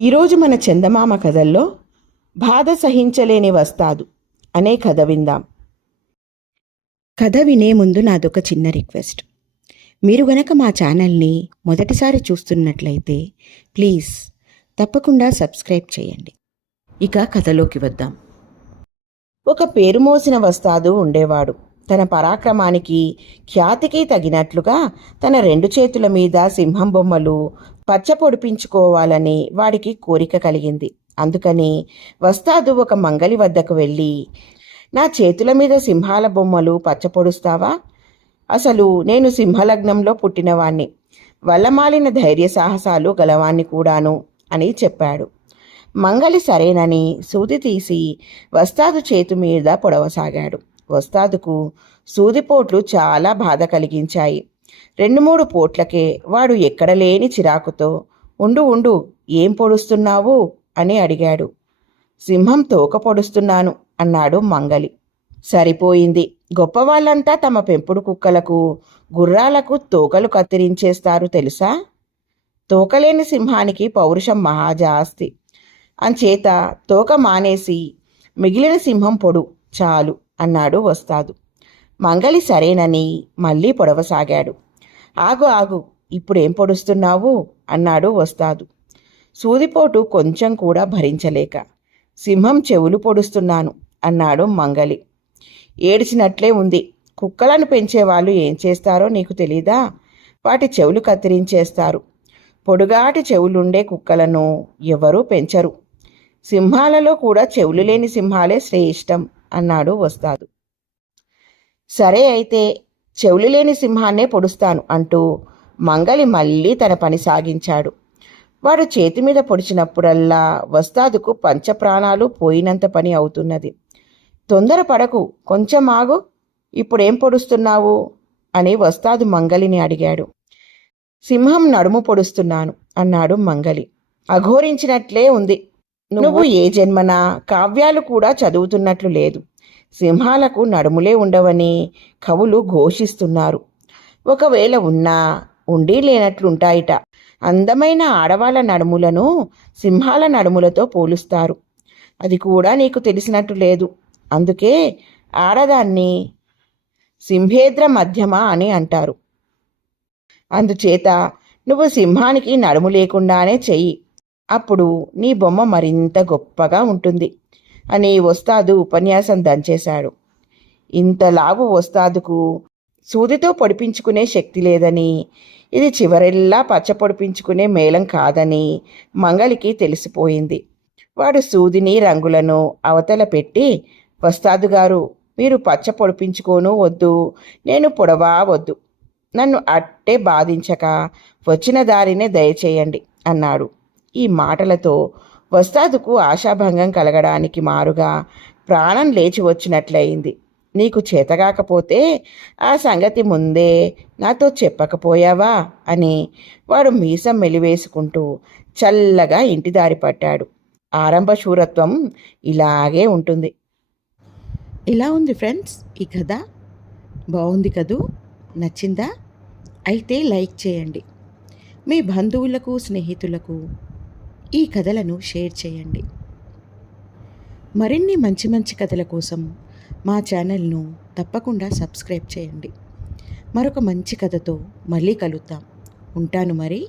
ఈరోజు మన చందమామ కథల్లో బాధ సహించలేని వస్తాదు అనే కథ విందాం. కథ వినే ముందు నాదొక చిన్న రిక్వెస్ట్. మీరు గనక మా ఛానల్ని మొదటిసారి చూస్తున్నట్లయితే ప్లీజ్ తప్పకుండా సబ్స్క్రైబ్ చేయండి. ఇక కథలోకి వద్దాం. ఒక పేరు మోసిన వస్తాదు ఉండేవాడు. తన పరాక్రమానికి ఖ్యాతికి తగినట్లుగా తన 2 చేతుల మీద సింహం బొమ్మలు పచ్చ పొడిపించుకోవాలని వాడికి కోరిక కలిగింది. అందుకని వస్తాదు ఒక మంగలి వద్దకు వెళ్ళి, నా చేతుల మీద సింహాల బొమ్మలు పచ్చపొడుస్తావా? అసలు నేను సింహలగ్నంలో పుట్టినవాణ్ణి, వల్లమాలిన ధైర్య సాహసాలు గలవాణ్ణి కూడాను అని చెప్పాడు. మంగలి సరేనని సూది తీసి వస్తాదు చేతు మీద పొడవసాగాడు. వస్తాదుకు సూదిపోట్లు చాలా బాధ కలిగించాయి. 2-3 పోట్లకే వాడు ఎక్కడలేని చిరాకుతో ఉండు ఉండు ఏం పొడుస్తున్నావు అని అడిగాడు. సింహం తోక పొడుస్తున్నాను అన్నాడు మంగలి. సరిపోయింది, గొప్పవాళ్ళంతా తమ పెంపుడు కుక్కలకు గుర్రాలకు తోకలు కత్తిరించేస్తారు తెలుసా? తోకలేని సింహానికి పౌరుషం మహాజాస్తి. అంచేత తోక మానేసి మిగిలిన సింహం పొడు చాలు అన్నాడు వస్తాదు. మంగలి సరేనని మళ్ళీ పొడవసాగాడు. ఆగు ఆగు, ఇప్పుడేం పొడుస్తున్నావు అన్నాడు వస్తాదు. సూదిపోటు కొంచెం కూడా భరించలేక. సింహం చెవులు పొడుస్తున్నాను అన్నాడు మంగలి. ఏడ్చినట్లే ఉంది. కుక్కలను పెంచేవాళ్ళు ఏం చేస్తారో నీకు తెలీదా? వాటి చెవులు కత్తిరించేస్తారు. పొడుగాటి చెవులుండే కుక్కలను ఎవరూ పెంచరు. సింహాలలో కూడా చెవులు లేని సింహాలే శ్రేష్టం అన్నాడు వస్తాదు. సరే అయితే చెవులు లేని సింహాన్నే పొడుస్తాను అంటూ మంగలి మళ్ళీ తన పని సాగించాడు. వాడు చేతి మీద పొడిచినప్పుడల్లా వస్తాదుకు పంచప్రాణాలు పోయినంత పని అవుతున్నది. తొందరపడకు, కొంచెం ఆగు, ఇప్పుడేం పొడుస్తున్నావు అని వస్తాదు మంగలిని అడిగాడు. సింహం నడుము పొడుస్తున్నాను అన్నాడు మంగలి. అఘోరించినట్లే ఉంది. నువ్వు ఏ జన్మనా కావ్యాలు కూడా చదువుతున్నట్లు లేదు. సింహాలకు నడుములే ఉండవని కవులు ఘోషిస్తున్నారు. ఒకవేళ ఉన్నా ఉండి లేనట్లుంటాయిట. అందమైన ఆడవాళ్ళ నడుములను సింహాల నడుములతో పోలుస్తారు. అది కూడా నీకు తెలిసినట్టు లేదు. అందుకే ఆడదాన్ని సింహేద్ర మధ్యమ అని అంటారు. అందుచేత నువ్వు సింహానికి నడుము లేకుండానే చెయ్యి, అప్పుడు నీ బొమ్మ మరింత గొప్పగా ఉంటుంది అని వస్తాదు ఉపన్యాసం దంచేశాడు. ఇంతలావు వస్తాదుకు సూదితో పొడిపించుకునే శక్తి లేదని, ఇది చివరెల్లా పచ్చ పొడిపించుకునే మేళం కాదని మంగలికి తెలిసిపోయింది. వాడు సూదిని రంగులను అవతల పెట్టి, వస్తాదు గారు, మీరు పచ్చ పొడిపించుకోను వద్దు, నేను పొడవా వద్దు, నన్ను అట్టే బాధించక వచ్చిన దారినే దయచేయండి అన్నాడు. ఈ మాటలతో వస్తాదుకు ఆశాభంగం కలగడానికి మారుగా ప్రాణం లేచి వచ్చినట్లయింది. నీకు చేతగాకపోతే ఆ సంగతి ముందే నాతో చెప్పకపోయావా అని వాడు మీసం మెలివేసుకుంటూ చల్లగా ఇంటి దారి పట్టాడు. ఆరంభ శూరత్వం ఇలాగే ఉంటుంది. ఇలా ఉంది ఫ్రెండ్స్ ఈ కథ. బాగుంది కదూ? నచ్చిందా? అయితే లైక్ చేయండి. మీ బంధువులకు స్నేహితులకు ఈ కథలను షేర్ చేయండి. మరిన్ని మంచి మంచి కథల కోసం మా ఛానల్ను తప్పకుండా సబ్స్క్రైబ్ చేయండి. మరొక మంచి కథతో మళ్ళీ కలుద్దాం. ఉంటాను మరి.